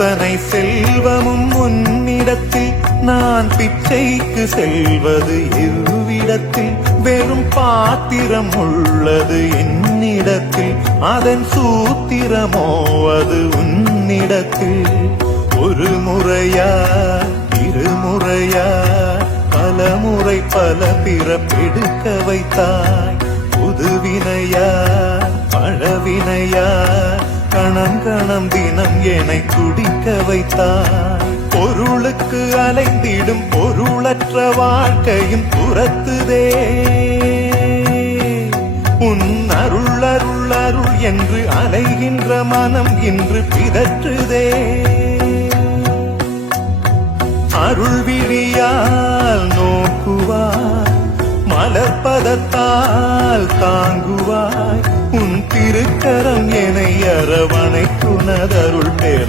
அத்தனை செல்வமும் உன்னிடத்தில் நான் பிச்சைக்கு செல்வது எவ்விடத்தில் வெறும் பாத்திரம் உள்ளது என்னிடத்தில் அதன் சூத்திரமோ அது உன்னிடத்தில் ஒரு முறையா இருமுறையா பலமுறை பல பிறப்பெடுக்க வைத்தாய் புதுவினையா பழவினையா கணம் கணம் தினம் என்னை குடிக்க வைத்தாய் பொருளுக்கு அலைந்திடும் பொருளற்ற வாழ்க்கையும் துரத்துதே உன் அருள் அருள் அருள் என்று அலைகின்ற மனம் இன்று பிதற்றுதே அருள் விழியால் நோக்குவாய் மலர்பதத்தால் தாங்குவாய் உன் திருக்கரம் என்னை அரவணைக்குனதருள் பெற